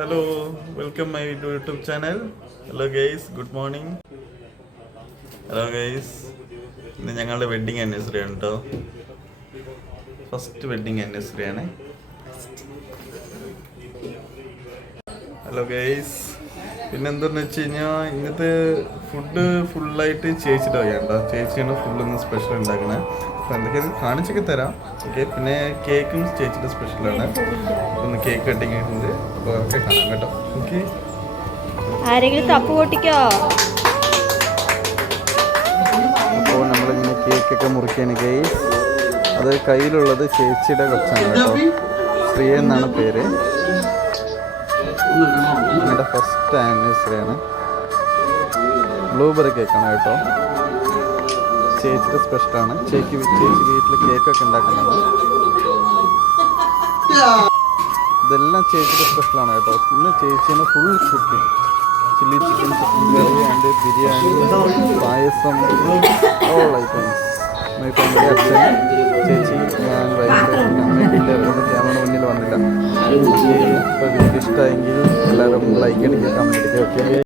Hello welcome my YouTube channel. Hello guys, good morning. Hello guys, ഇന്ന് ഞങ്ങളുടെ wedding anniversary ആണ് കേട്ടോ. First wedding anniversary ആണ്. Hello guys, പിന്നെന്താണെന്ന് വെച്ച് കഴിഞ്ഞാൽ ഇന്നത്തെ ഫുഡ് ഫുള്ളായിട്ട് ചേച്ചിയുടെ വയ്യാണ്ടോ. ചേച്ചിയാണ് ഫുള്ളൊന്ന് സ്പെഷ്യൽ ഉണ്ടാക്കണേ. അപ്പോൾ എന്തൊക്കെയാണ് കാണിച്ചൊക്കെ തരാം. ഓക്കെ, പിന്നെ കേക്കും ചേച്ചിയുടെ സ്പെഷ്യലാണ്. ഒന്ന് കേക്ക് കട്ടിങ് ഉണ്ട്. അപ്പോൾ ഒക്കെ കാണാം കേട്ടോ. ഓക്കെ, ആരെങ്കിലും തപ്പ് പൊട്ടിക്കോ. അപ്പോൾ നമ്മളിങ്ങനെ കേക്കൊക്കെ മുറിക്കാണ് ഗൈസ്. അത് കയ്യിലുള്ളത് ചേച്ചിയുടെ കൊച്ചാണ് കേട്ടോ. ശ്രീയ എന്നാണ് പേര്. ഞങ്ങളുടെ ഫസ്റ്റ് ആനിവേഴ്സറിയാണ്. ബ്ലൂബെറി കേക്കാണ് കേട്ടോ. ചേച്ചിയുടെ സ്പെഷ്യലാണ്. ചേച്ചി വീട്ടിൽ കേക്കൊക്കെ ഉണ്ടാക്കുന്നുണ്ട്. ഇതെല്ലാം ചേച്ചിയുടെ സ്പെഷ്യലാണ് കേട്ടോ. ഇന്ന് ചേച്ചിയാണ് full cooking. Chilli chicken, chicken curry and biryani, payasam, all items. Family, അച്ഛൻ, ചേച്ചി, ഞാൻ, വൈഫ്, അമ്മയ്ക്കില്ല. അവരൊന്നും ക്യാമറ മുന്നിൽ വന്നില്ല. അപ്പോൾ വീഡിയോ ഇഷ്ടമായെങ്കിൽ എല്ലാവരും ലൈക്ക് അടിക്കുക, കമൻറ്റ് അടിക്കുക. ഓക്കെ.